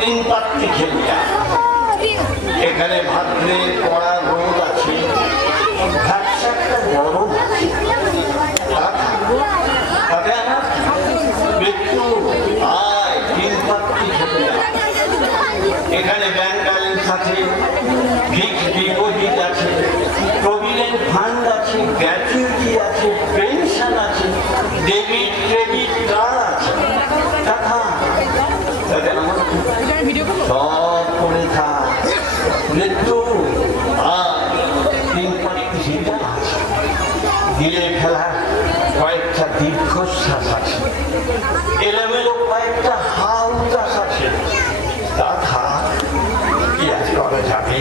তিন পাত্রী খেলিয়া। এখানে ভাদ্রে পড়া রোদ আছে, ভ্যাপসা একটা গরম আছে। তাতে আমার মৃত্যু আয় তিন পাত্রী খেলিয়া। এখানে ব্যাংক ব্যালেন্স আছে, ফিক্সড ডিপোজিট আছে, প্রভিডেন্ট ফান্ড আছে, গ্র্যাচুইটি আছে, পেনশন আছে, ডেবিট ক্রেডিট কার্ড আছে। সব করে থাক, মৃত্যু আর তিন পাত্রী আছে। গিলে ফেলা কয়েকটা দীর্ঘশ্বাস আছে, এলোমেলো কয়েকটা হাল চাষ আছে। তা কি আজ করা যাবে?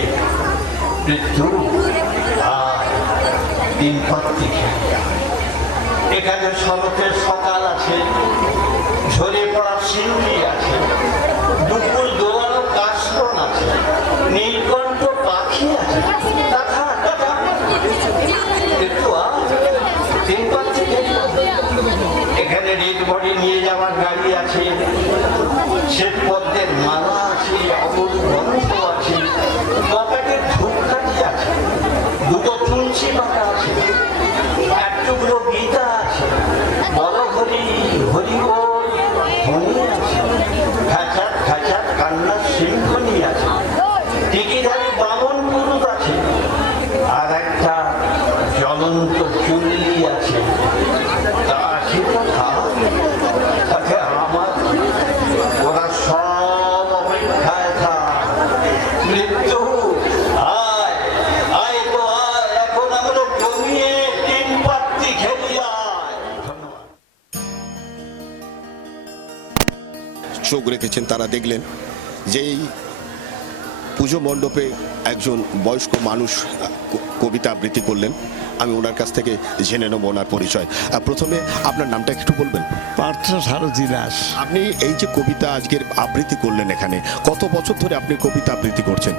মৃত্যু আর তিন পাত্রী খেলিয়া। এখানে শরতের সকাল আছে, ঝরে পড়া সিন্ধি আছে, দুপুর দোয়ানো কাশবন আছে, নীলকণ্ঠ পাখি আছে। তিন পাত্রী খেলিয়া। এখানে রেড বডি নিয়ে যাওয়ার গাড়ি আছে, শ্বেত পদ্মের মালা আছে, অবধ গ্রন্থ আছে, পকেটের ধূপকাঠি আছে, দুটো তুলসী পাতা আছে, এক টুকরো গীতা আছে, বড় হরি হরি বল ধ্বনি আছে, খাঁচার খাঁচার কান্নার সিংহনি আছে, টিকিধারী বামন পুরুষ আছে, আর একটা জ্বলন্ত চুল্লি আছে। তা আছে কথা, তাতে আমার ওরা সব অপেক্ষায় থাক। মৃত্যু আয় আয় তো আয়, এখন আমরা জমিয়ে তিন পাত্রী খেলিয়া। ধন্যবাদ। চোখ রেখেছেন তারা দেখলেন যে এই পুজো মণ্ডপে একজন বয়স্ক মানুষ কবিতা আবৃত্তি করলেন। আমি ওনার কাছ থেকে জেনে নেব ওনার পরিচয়। প্রথমে আপনার নামটা একটু বলবেন? পার্থ সারথী দাস। আপনি এই যে কবিতা আজকের আবৃত্তি করলেন, এখানে কত বছর ধরে আপনি কবিতা আবৃত্তি করছেন?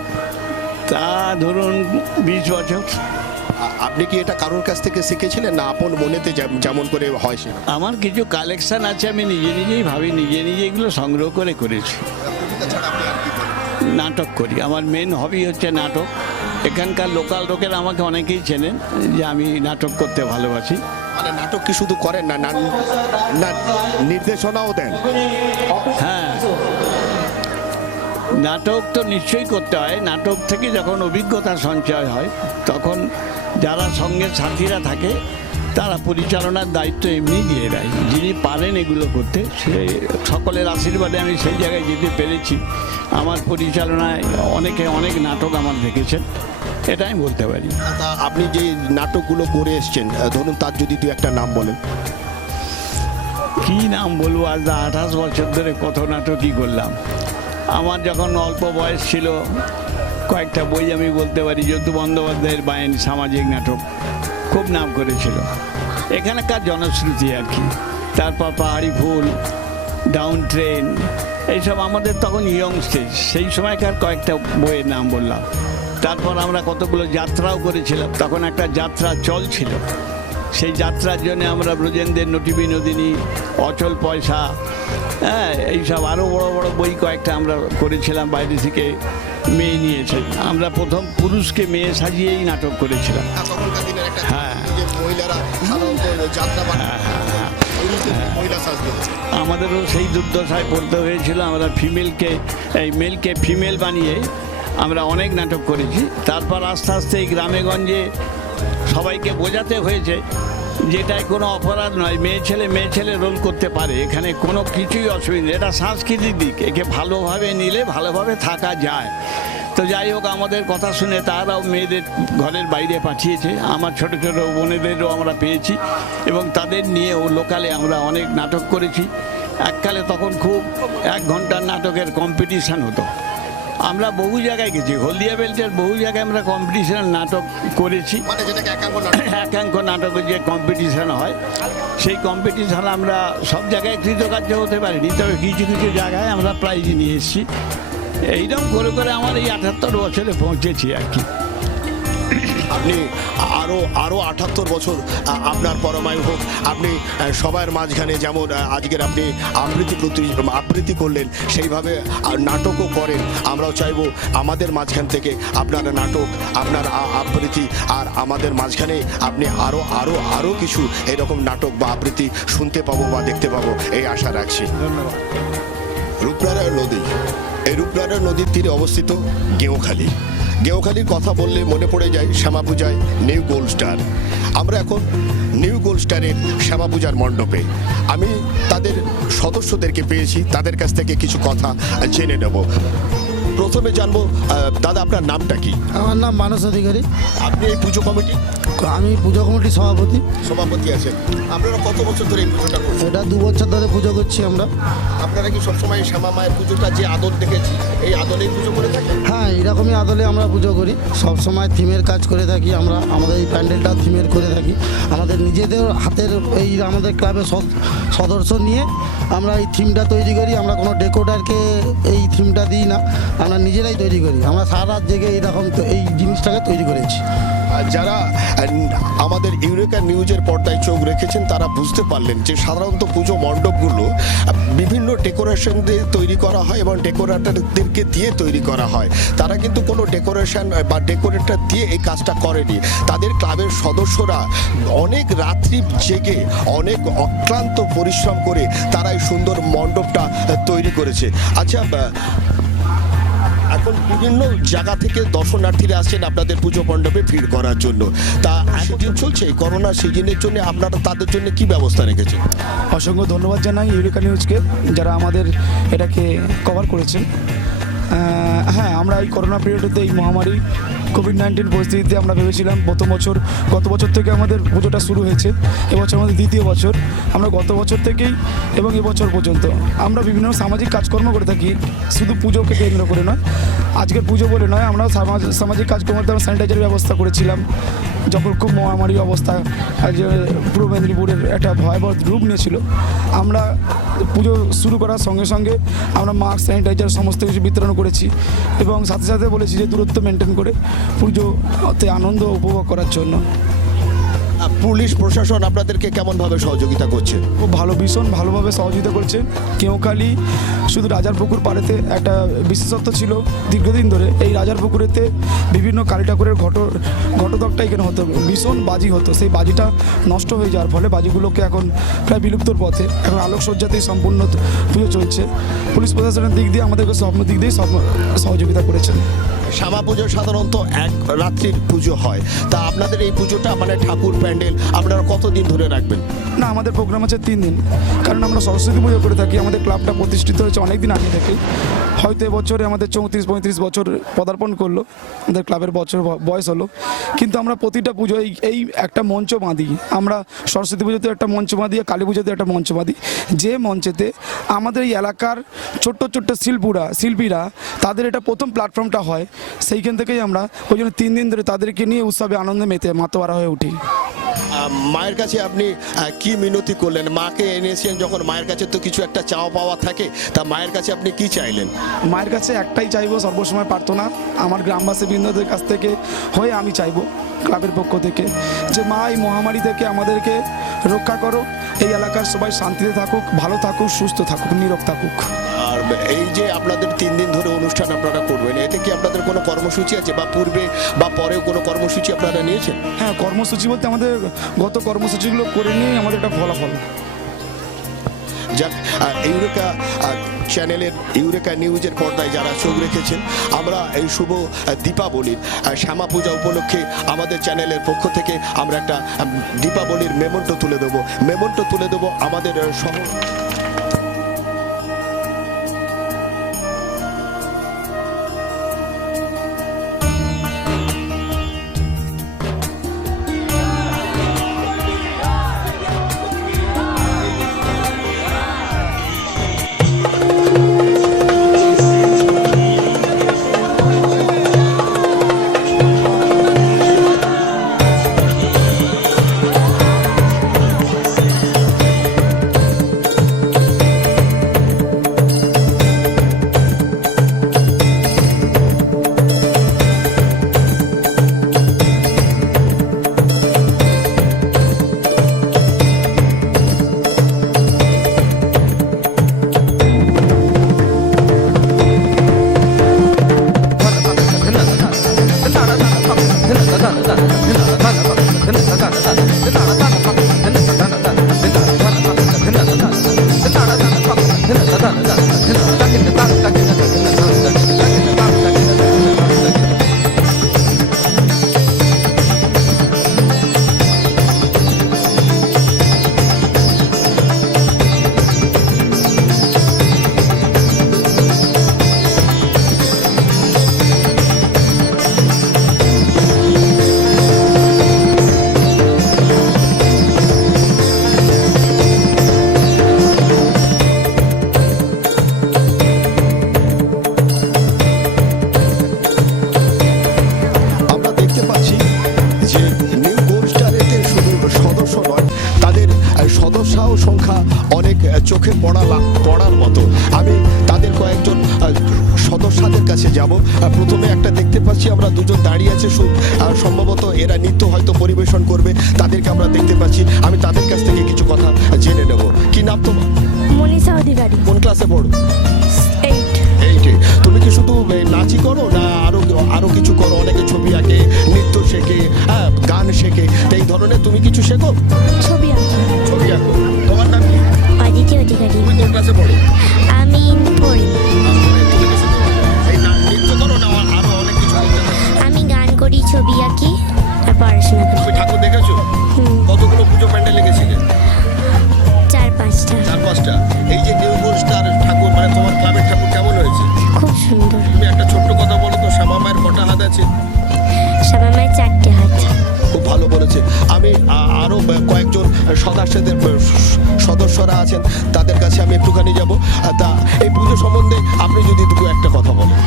তা ধরুন 20 বছর। আপনি কি এটা কারোর কাছ থেকে শিখেছিলেন না আপন মনেতে যেমন করে হয় সে? আমার কিছু কালেকশন আছে, আমি নিজেই ভাবি, নিজে এগুলো সংগ্রহ করে করেছি। নাটক করি, আমার মেন হবি হচ্ছে নাটক। এখানকার লোকাল লোকেরা আমাকে অনেকেই চেনেন যে আমি নাটক করতে ভালোবাসি। মানে নাটক কি শুধু করেন না, নির্দেশনাও দেন? হ্যাঁ, নাটক তো নিশ্চয়ই করতে হয়। নাটক থেকে যখন অভিজ্ঞতা সঞ্চয় হয় তখন যারা সঙ্গে সাথীরা থাকে তারা পরিচালনার দায়িত্ব এমনি দিয়ে দেয়। যিনি পারেন এগুলো করতে, সে সকলের আশীর্বাদে আমি সেই জায়গায় যেতে পেরেছি। আমার পরিচালনায় অনেকে অনেক নাটক আমার দেখেছেন, এটা আমি বলতে পারি। আপনি যে নাটকগুলো করে এসছেন, ধরুন তার যদি দু একটা নাম বলেন। কি নাম বলবো, আজ 28 বছর ধরে কত নাটকই করলাম। আমার যখন অল্প বয়স ছিল কয়েকটা বই আমি বলতে পারি। যদু বন্দ্যোপাধ্যায়ের বায়ান সামাজিক নাটক খুব নাম করেছিল, এখানকার জনশ্রুতি আর কি। তারপর পাহাড়ি ফুল, ডাউন ট্রেন, এইসব আমাদের তখন ইয়ং স্টেজ, সেই সময়কার কয়েকটা বইয়ের নাম বললাম। তারপর আমরা কতগুলো যাত্রাও করেছিলাম, তখন একটা যাত্রা চল ছিল। সেই যাত্রার জন্য আমরা ব্রজেন্দ্রের নটি বিনোদিনী, অচল পয়সা, হ্যাঁ, এইসব আরও বড় বড় বই কয়েকটা আমরা করেছিলাম। বাইরে থেকে মেয়ে নিয়েছে, আমরা প্রথম পুরুষকে মেয়ে সাজিয়েই নাটক করেছিলাম। হ্যাঁ, আমাদেরও সেই দুর্দশায় পড়তে হয়েছিল। আমরা মেলকে ফিমেল বানিয়ে আমরা অনেক নাটক করেছি। তারপর আস্তে আস্তে এই গ্রামে গঞ্জে সবাইকে বোঝাতে হয়েছে যেটাই কোনো অপরাধ নয়, মেয়ে ছেলে রোল করতে পারে, এখানে কোনো কিছুই অসুবিধা নেই। এটা সাংস্কৃতিক দিক, একে ভালোভাবে নিলে ভালোভাবে থাকা যায়। তো যাই হোক, আমাদের কথা শুনে তারাও মেয়েদের ঘরের বাইরে পাঠিয়েছে। আমার ছোট ছোট বোনেদেরও আমরা পেয়েছি এবং তাদের নিয়েও লোকালে আমরা অনেক নাটক করেছি। এককালে তখন খুব 1 ঘন্টার নাটকের কম্পিটিশান হতো। আমরা বহু জায়গায় গেছি, হলদিয়া বেল্টের বহু জায়গায় আমরা কম্পিটিশন নাটক করেছি। একাঙ্ক নাটকের যে কম্পিটিশান হয়, সেই কম্পিটিশান আমরা সব জায়গায় কৃতকার্য হতে পারিনি, তবে কিছু কিছু জায়গায় আমরা প্রাইজ নিয়ে এসেছি। এইরকম করে করে আমার এই 78 বছরে পৌঁছেছি আর কি। আপনি আরও 78 বছর আপনার পরমায়ু হোক। আপনি সবার মাঝখানে যেমন আজকের আপনি আবৃত্তি করলেন, সেইভাবে নাটকও করেন। আমরাও চাইবো আমাদের মাঝখান থেকে আপনার নাটক, আপনার আবৃত্তি আর আমাদের মাঝখানে আপনি আরও কিছু এরকম নাটক বা আবৃত্তি শুনতে পাবো বা দেখতে পাবো, এই আশা রাখছি। ধন্যবাদ। রূপনারায়ণ নদী, এই রূপনারায়ণ নদীর তীরে অবস্থিত গেঁওখালি। গেঁওখালির কথা বললে মনে পড়ে যায় শ্যামা পূজায় নিউ গোল্ড স্টার। আমরা এখন নিউ গোল্ড স্টারের শ্যামা পূজার মণ্ডপে। আমি তাদের সদস্যদেরকে পেয়েছি, তাদের কাছ থেকে কিছু কথা জেনে নেব। প্রথমে জানবো, দাদা আপনার নামটা কি? আমার নাম মানস অধিকারী। আপনি এই পুজো কমিটি? আমি পুজো কমিটির সভাপতি আছেন। আপনারা কত বছর ধরে এই পুজোটা করছেন? এটা 2 বছর ধরে পুজো করছি আমরা। আপনারা কি সবসময় শ্যামা মায়ের পুজোটা যে আদর দেখেছি এই আদরেই পুজো করে থাকেন? হ্যাঁ, এরকমই আদলে আমরা পুজো করি। সব সময় থিমের কাজ করে থাকি আমরা। আমাদের এই প্যান্ডেলটা থিমের করে থাকি। আমাদের নিজেদের হাতের এই আমাদের ক্লাবের সদস্য নিয়ে আমরা এই থিমটা তৈরি করি। আমরা কোনো ডেকোরেটরকে এই থিমটা দিই না, আমরা নিজেরাই তৈরি করি। আমরা সারা রাত জেগে এইরকম এই জিনিসটাকে তৈরি করেছি। যারা আমাদের ইউরেকা নিউজের পর্দায় চোখ রেখেছেন তারা বুঝতে পারলেন যে সাধারণত পুজো মণ্ডপগুলো বিভিন্ন ডেকোরেশন দিয়ে তৈরি করা হয় এবং ডেকোরেটরদেরকে দিয়ে তৈরি করা হয়। তারা কিন্তু কোনো ডেকোরেশন বা ডেকোরেটর দিয়ে এই কাজটা করেনি। তাদের ক্লাবের সদস্যরা অনেক রাত্রি জেগে অনেক অক্লান্ত পরিশ্রম করে তারা এই সুন্দর মণ্ডপটা তৈরি করেছে। আচ্ছা, এখন বিভিন্ন জায়গা থেকে দর্শনার্থীরা আসছেন আপনাদের পুজো মণ্ডপে ভিড় করার জন্য। তা সিজন চলছে, করোনা সিজনের জন্য আপনারা তাদের জন্য কি ব্যবস্থা রেখেছেন? অসংখ্য ধন্যবাদ জানাই ইউরেকা নিউজকে, যারা আমাদের এটাকে কভার করেছেন। হ্যাঁ, আমরা এই করোনা পিরিয়ডেতে এই মহামারী কোভিড-19 পরিস্থিতিতে আমরা ভেবেছিলাম গত বছর থেকে আমাদের পুজোটা শুরু হয়েছে। এবছর আমাদের 2য় বছর। আমরা গত বছর থেকেই এবং এবছর পর্যন্ত আমরা বিভিন্ন সামাজিক কাজকর্ম করে থাকি, শুধু পুজোকে কেন্দ্র করে নয়। আজকের পুজো বলে নয়, আমরা সামাজিক কাজকর্মতে আমরা স্যানিটাইজারের ব্যবস্থা করেছিলাম যখন খুব মহামারী অবস্থা পূর্ব মেদিনীপুরের একটা ভয়াবহ রূপ নিয়েছিল। আমরা পুজো শুরু করার সঙ্গে সঙ্গে আমরা মাস্ক, স্যানিটাইজার সমস্ত কিছু বিতরণ করেছি এবং সাথে সাথে বলেছি যে দূরত্ব মেনটেন করে পুজোতে আনন্দ উপভোগ করার জন্য। পুলিশ প্রশাসন আপনাদেরকে কেমনভাবে সহযোগিতা করছে? খুব ভালো, ভীষণ ভালোভাবে সহযোগিতা করছে। কেউখালি শুধু রাজারপুকুর পাড়েতে একটা বিশেষত্ব ছিল দীর্ঘদিন ধরে। এই রাজারপুকুরেতে বিভিন্ন কালী ঠাকুরের ঘটদকটা এখানে হতো, ভীষণ বাজি হতো। সেই বাজিটা নষ্ট হয়ে যাওয়ার ফলে বাজিগুলোকে এখন প্রায় বিলুপ্তর পথে। এখন আলোকসজ্জাতেই সম্পূর্ণ পুজো চলছে। পুলিশ প্রশাসনের দিক দিয়ে আমাদেরকে সব দিক দিয়ে সহযোগিতা করেছেন। শ্যামা পুজো সাধারণত এক রাত্রির পুজো হয়, তা আপনাদের এই পুজোটা মানে ঠাকুর প্যান্ডেল আপনারা কতদিন ধরে রাখবেন? না, আমাদের প্রোগ্রাম আছে 3 দিন, কারণ আমরা সরস্বতী পুজো করে থাকি। আমাদের ক্লাবটা প্রতিষ্ঠিত হয়েছে অনেক দিন আগে থেকে। হয়তো এবছরে আমাদের 34-35 বছর পদার্পণ করলো, আমাদের ক্লাবের বয়স হলো। কিন্তু আমরা প্রতিটা পুজো এই একটা মঞ্চ বাঁধি। আমরা সরস্বতী পুজোতে একটা মঞ্চ বাঁধি, কালী পুজোতে একটা মঞ্চ বাঁধি, যে মঞ্চেতে আমাদের এই এলাকার ছোট্ট শিল্পীরা তাদের এটা প্রথম প্ল্যাটফর্মটা হয়। সেইখান থেকেই আমরা ওই জন্য 3 দিন ধরে তাদেরকে নিয়ে উৎসবে আনন্দে মাতোয়ারা হয়ে উঠি। মায়ের কাছে আপনি কি মিনতি করলেন? মাকে এনেছেন যখন, মায়ের কাছে তো কিছু একটা চাওয়া পাওয়া থাকে, তা মায়ের কাছে আপনি কি চাইলেন? মায়ের কাছে একটাই চাইবো, সর্বসময় প্রার্থনা আমার গ্রামবাসী বৃন্দদের কাছ থেকে হয়ে আমি চাইবো ক্লাবের পক্ষ থেকে যে মা এই মহামারী থেকে আমাদেরকে রক্ষা করো, এই এলাকার সবাই শান্তিতে থাকুক, ভালো থাকুক, সুস্থ থাকুক, নীরব থাকুক। আর এই যে আপনাদের 3 দিন ধরে অনুষ্ঠান আপনারা করবেন, এতে কি আপনাদের কোনো কর্মসূচি আছে বা পূর্বে বা পরেও কোনো কর্মসূচি আপনারা নিয়েছেন? হ্যাঁ, কর্মসূচি বলতে আমাদের গত কর্মসূচিগুলো করে নিয়েই আমাদের একটা ফলাফল। যাক, ইউরেকা চ্যানেলের ইউরেকা নিউজের পর্দায় যারা চোখ রেখেছেন, আমরা এই শুভ দীপাবলির শ্যামা পূজা উপলক্ষে আমাদের চ্যানেলের পক্ষ থেকে আমরা একটা দীপাবলির মেমন্টো তুলে দেবো আমাদের শহর কাছে যাব। প্রথমে একটা দেখতে পাচ্ছি আমরা দুজন দাঁড়িয়ে আছে, সম্ভবত এরা নৃত্য হয়তো পরিবেশন করবে, তাদেরকে আমরা দেখতে পাচ্ছি। আমি তাদের কাছ থেকে কিছু কথা জেনে নেব। কি নাম তোমার? মনীষা অধিকারী, কোন ক্লাসে পড়ো? 8। এইটে। তুমি কি শুধু নাচই করো না আরো কিছু করো? অনেকে ছবি আঁকে, নৃত্য শেখে, হ্যাঁ গান শেখে, তো এই ধরনের তুমি কিছু শেখো? ছবি আঁকি। ছবি আঁকো। তোমার নাম কি? অদিতি অধিকারী। তুমি কোন ক্লাসে পড়ো? আমি পড়ি। তুমি কি শুধু এই নৃত্য করো না আরো অনেক কিছু করতে পারো? আমি গান করি, ছবি আঁকি আর পড়াশোনা করি। তুমি ঠাকুর দেখেছো? কতগুলো পুজো প্যান্ডেল লেগেছিলে? 4-5টা। 4-5টা। এই যে নিউ গোল্ড স্টার ঠাকুর, মানে তোমার ক্লাবের ঠাকুর কেমন হয়েছে? খুব সুন্দর। তুমি একটা ছোট্ট কথা বলো তো, শ্যামা মায়ের কটা হাত আছে? সবাই মায়ের 4টে হাত। খুব ভালো বলেছে। আমি আরো কয়েকজন সদস্যরা আছেন, তাদের কাছে আমি একটুখানি যাব। তা এই পুজো সম্বন্ধে আপনি যদি দুটো একটা কথা বলেন।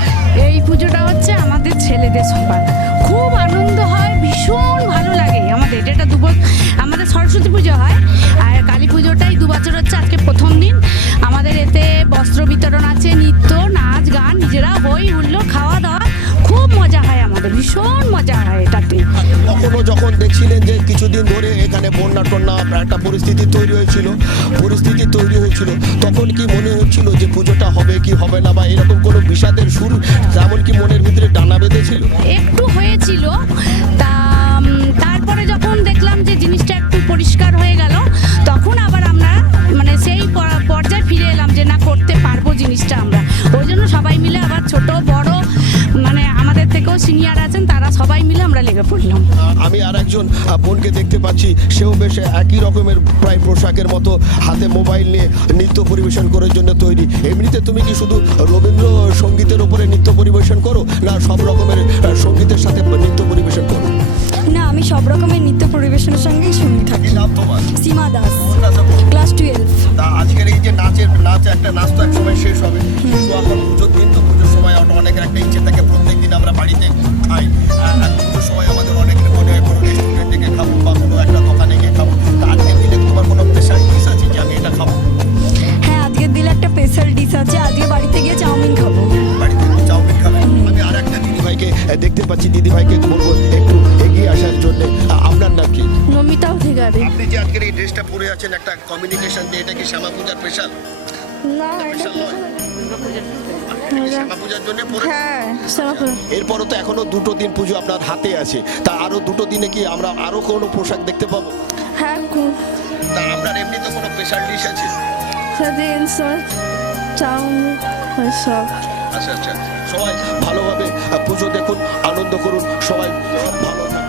এই পুজোটা হচ্ছে আমাদের ছেলেদের সবার খুব আনন্দ হয়, ভীষণ ভালো লাগে আমাদের। এটা আমাদের সরস্বতী পুজো হয় আর কালী পুজোটাই 2 বছর হচ্ছে, আজকে প্রথম দিন। আমাদের এতে বস্ত্র বিতরণ আছে, নৃত্য, নাচ, গান, নিজেরা হই হুল্লোড়, খাওয়া দাওয়া, খুব মজা হয় আমাদের, ভীষণ মজা হয় এটাতে। কখনো যখন দেখছিলেন যে কিছুদিন ধরে এখানে বন্যা টন্যা একটা পরিস্থিতি তৈরি হয়েছিল, তখন কি মনে হচ্ছিল যে পুজোটা হবে কি হবে না, বা এরকম কোনো বিষাদের সুর তেমন কি মনের ভিতরে ডানা বেঁধেছিল? একটু হয়েছিল, তারপরে যখন দেখলাম যে জিনিসটা একটু পরিষ্কার হয়ে গেল, তখন আবার আমরা মানে সেই পর্যায়ে ফিরে এলাম যে না, করতে পারবো জিনিসটা আমরা। ওই জন্য সবাই মিলে আবার ছোট বড় মানে আমাদের থেকেও সিনিয়র আছেন, তারা সবাই মিলে আমরা লেগে পড়লাম। আমি আর একজন বোনকে দেখতে পাচ্ছি, সেও বেশ একই রকমের প্রায় পোশাকের মতো, হাতে মোবাইল নিয়ে নৃত্য পরিবেশন করার জন্য তৈরি। এমনিতে তুমি কি শুধু রবীন্দ্র সঙ্গীতের উপরে নৃত্য পরিবেশন করো, না সব রকমের সঙ্গীতের সাথে নৃত্য পরিবেশন করো? না, আমি সব রকমের নৃত্য পরিবেশনের সঙ্গেই সঙ্গী থাকি। কি নাম তোমার? সীমা দাস, কোন ক্লাসে পড়ো? ক্লাস 12। তা আজকের এই যে নাচ একটা নাচ তো এক সময় শেষ হবে, কিন্তু এখন পুজোর দিন, তো পুজোর সময় অনেকের একটা ইচ্ছে থাকে প্রত্যেক দিন আমরা বাড়িতে খাই, পুজোর সময় আমাদের অনেকের মনে হয় কোনো রেস্টুরেন্টে গিয়ে খাবো বা কোনো একটা দোকানে গিয়ে খাবো। তা আজকের দিনে তোমার কোনো স্পেশাল ডিশ আছে যে আমি এটা খাবো? হ্যাঁ, আজকের দিনে একটা স্পেশাল ডিশ আছে, আজকে বাড়িতে গিয়ে চাউমিন খাবো। বাড়িতে চাউমিন খাবে? আমি আর একটা দিদিভাইকে দেখতে পাচ্ছি, দিদিভাইকে বলবো একটু এগিয়ে আসার জন্য। আপনার নাম কি? নমিতা অধিকারী। আপনি যে আজকের এই ড্রেসটা পরে আছেন একটা কমিউনিকেশন দিয়ে, এটা কি শ্যামা পূজার স্পেশাল? না, স্পেশাল নয়? আপনি কি শ্যামা পূজার জন্য পরে? হ্যাঁ, এরপরও তো এখনো 2 দিন পুজো আপনার হাতে আছে, তা আরো 2 দিনে কি আমরা আরো কোনো পোশাক দেখতে পাবো? হ্যাঁ, তা আপনার এমনি তো কোনো স্পেশাল ডিশ আছে? চাউমিন সব। আচ্ছা, সবাই ভালোভাবে পুজো দেখুন, আনন্দ করুন, সবাই ভালো থাকুন।